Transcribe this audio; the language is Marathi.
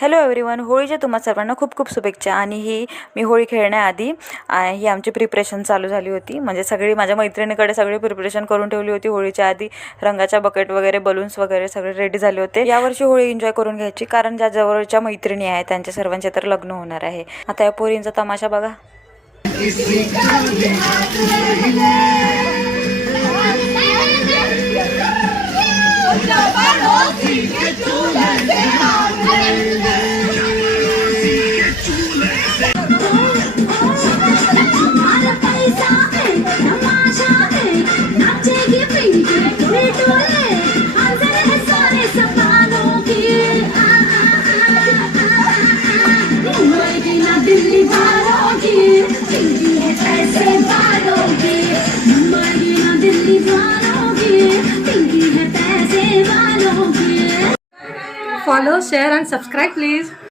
हॅलो एव्हरीवन, होळीच्या तुम्हा सर्वांना खूप खूप शुभेच्छा. आणि मी होळी खेळण्याआधी ही आमची प्रिपरेशन चालू झाली होती. म्हणजे सगळी माझ्या मैत्रिणीकडे सगळी प्रिपरेशन करून ठेवली होती. होळीच्या आधी रंगाच्या बकेट वगैरे, बलून्स वगैरे सगळे रेडी झाले होते. यावर्षी होळी एन्जॉय करून घ्यायची, कारण ज्या जवळच्या मैत्रिणी आहेत त्यांच्या सर्वांचे तर लग्न होणार आहे. आता या पोरींचा तमाशा बघा. Follow, share and subscribe please.